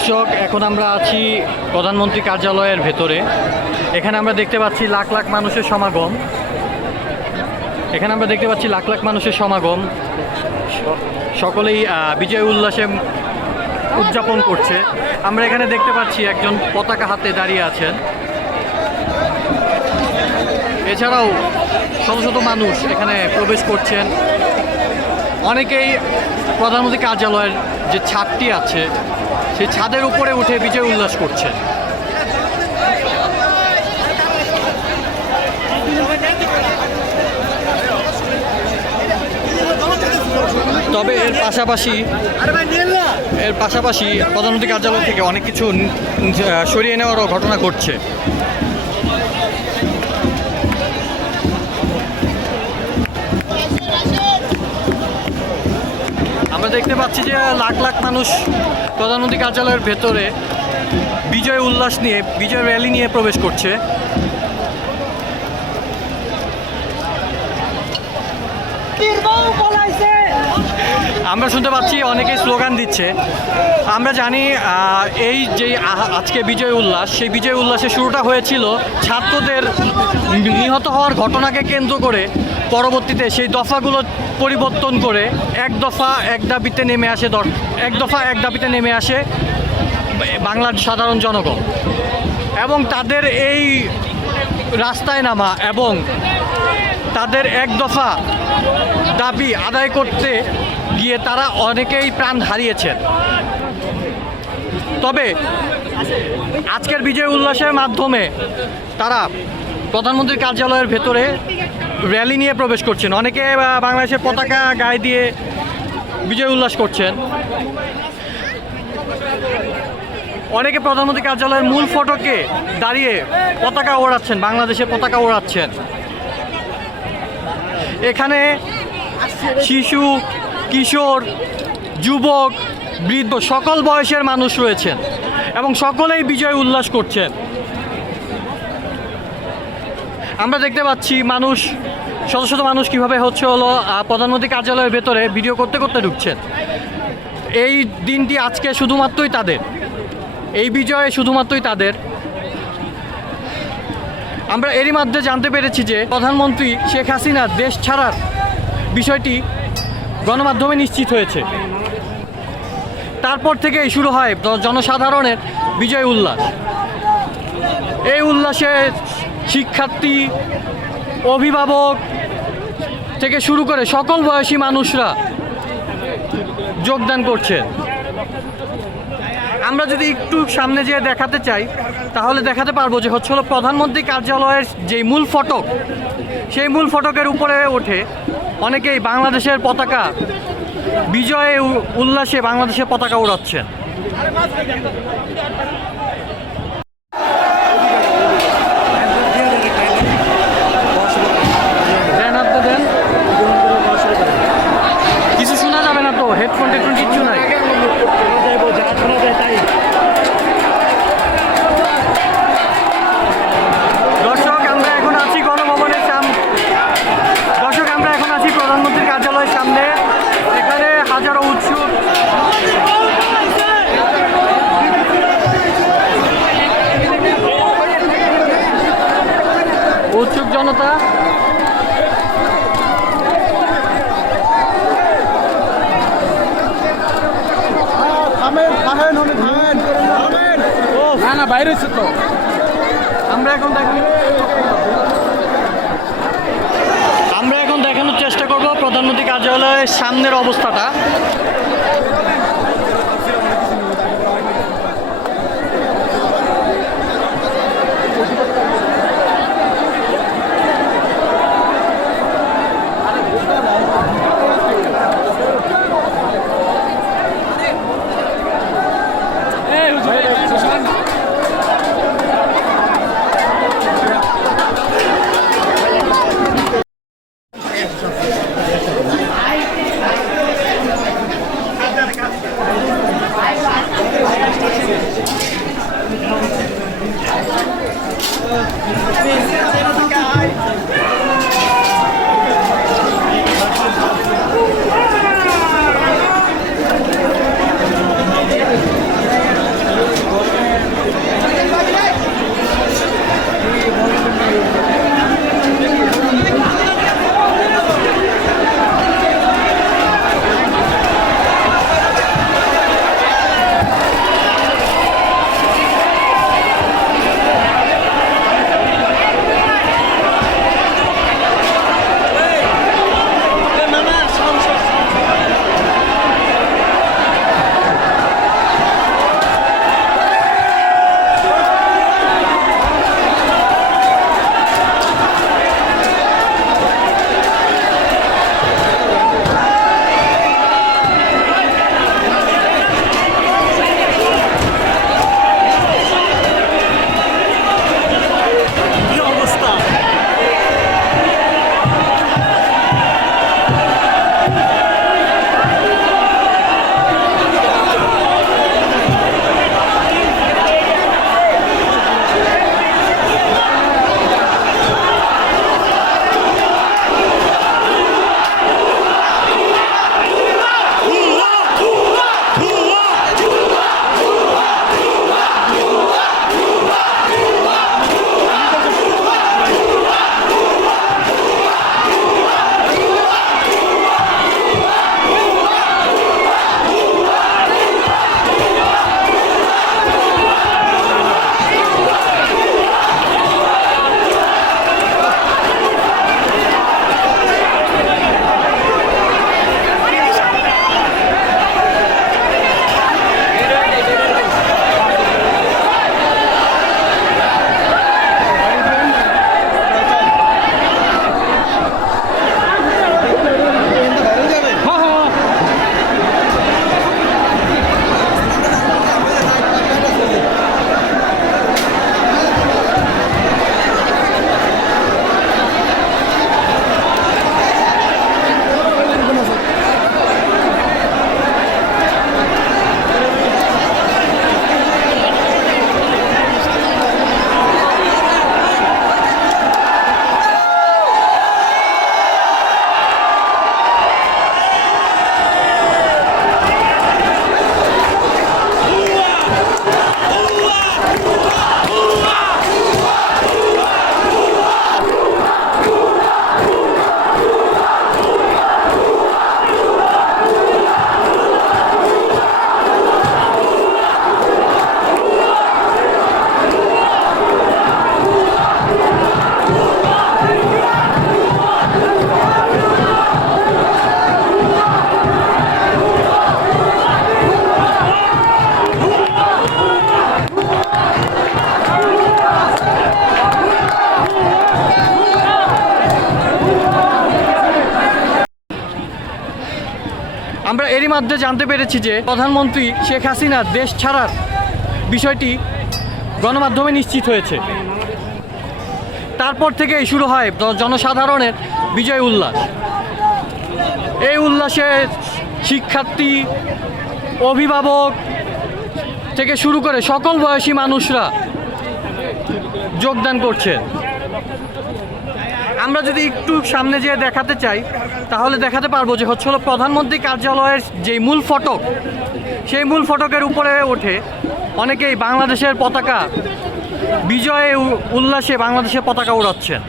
দর্শক, এখন আমরা আছি প্রধানমন্ত্রী কার্যালয়ের ভেতরে। এখানে আমরা দেখতে পাচ্ছি লাখ লাখ মানুষের সমাগম। সকলেই বিজয় উল্লাসে উদযাপন করছে। আমরা এখানে দেখতে পাচ্ছি একজন পতাকা হাতে দাঁড়িয়ে আছেন। এছাড়াও শত শত মানুষ এখানে প্রবেশ করছেন। অনেকেই প্রধানমন্ত্রী কার্যালয়ের যে ছাদটি আছে সেই ছাদের উপরে উঠে বিজয় উল্লাস করছে। তবে এর পাশাপাশি প্রধানমন্ত্রী কার্যালয় থেকে অনেক কিছু সরিয়ে নেওয়ারও ঘটনা ঘটছে। আমরা দেখতে পাচ্ছি যে লাখ লাখ মানুষ প্রধানমন্ত্রী কার্যালয়ের ভেতরে বিজয় উল্লাস নিয়ে, বিজয় র্যালি নিয়ে প্রবেশ করছে। আমরা শুনতে পাচ্ছি অনেকেই স্লোগান দিচ্ছে। আমরা জানি এই যে আজকে বিজয় উল্লাস, সেই বিজয় উল্লাসের শুরুটা হয়েছিল ছাত্রদের নিহত হওয়ার ঘটনাকে কেন্দ্র করে। পরবর্তীতে সেই দফাগুলো পরিবর্তন করে এক দফা এক দাবিতে নেমে আসে বাংলার সাধারণ জনগণ, এবং তাদের এই রাস্তায় নামা এবং তাদের এক দফা দাবি আদায় করতে গিয়ে তারা অনেকেই প্রাণ হারিয়েছেন। তবে আজকের বিজয় উল্লাসের মাধ্যমে তারা প্রধানমন্ত্রীর কার্যালয়ের ভেতরে র্যালি নিয়ে প্রবেশ করছেন। অনেকে বাংলাদেশের পতাকা গায়ে দিয়ে বিজয় উল্লাস করছেন। অনেকে প্রধানমন্ত্রী কার্যালয়ের মূল ফটকে দাঁড়িয়ে পতাকা ওড়াচ্ছেন, বাংলাদেশের পতাকা ওড়াচ্ছেন। এখানে শিশু, কিশোর, যুবক, বৃদ্ধ সকল বয়সের মানুষ রয়েছেন এবং সকলেই বিজয় উল্লাস করছেন। আমরা দেখতে পাচ্ছি শত শত মানুষ কীভাবে প্রধানমন্ত্রী কার্যালয়ের ভেতরে ভিডিও করতে করতে ঢুকছেন। এই দিনটি আজকে শুধুমাত্রই তাদের, এই বিজয়ে শুধুমাত্রই তাদের। আমরা এরই মধ্যে জানতে পেরেছি যে প্রধানমন্ত্রী শেখ হাসিনার দেশ ছাড়ার বিষয়টি গণমাধ্যমে নিশ্চিত হয়েছে। তারপর থেকেই শুরু হয় জনসাধারণের বিজয় উল্লাস। এই উল্লাসে শিক্ষার্থী, অভিভাবক থেকে শুরু করে সকল বয়সী মানুষরা যোগদান করছে। আমরা যদি একটু সামনে যেয়ে দেখাতে চাই তাহলে দেখাতে পারবো যে হলো প্রধানমন্ত্রী কার্যালয়ের যে মূল ফটক, সেই মূল ফটকের উপরে ওঠে অনেকেই বাংলাদেশের পতাকা, বিজয় উল্লাসে বাংলাদেশের পতাকা ওড়াচ্ছেন। কিছু শোনা যাবে না তো, হেডফোন কিচ্ছু নাই। দর্শক, আমরা এখন আছি প্রধানমন্ত্রীর কার্যালয়ের সামনে। এখানে হাজারো উৎসুক জনতা। বাইরে তো আমরা এখন দেখানোর চেষ্টা করব প্রধানমন্ত্রী কার্যালয়ের সামনের অবস্থাটা। আমরা এরই মধ্যে জানতে পেরেছি যে প্রধানমন্ত্রী শেখ হাসিনার দেশ ছাড়ার বিষয়টি গণমাধ্যমে নিশ্চিত হয়েছে। তারপর থেকেই শুরু হয় জনসাধারণের বিজয় উল্লাস। এই উল্লাসে শিক্ষার্থী, অভিভাবক থেকে শুরু করে সকল বয়সী মানুষরা যোগদান করছে। আমরা যদি একটু সামনে যেয়ে দেখাতে চাই তাহলে দেখাতে পারবো যে হলো প্রধানমন্ত্রী কার্যালয়ের যে মূল ফটক, সেই মূল ফটকের উপরে ওঠে অনেকেই বাংলাদেশের পতাকা, বিজয়ে উল্লাসে বাংলাদেশের পতাকা উড়াচ্ছেন।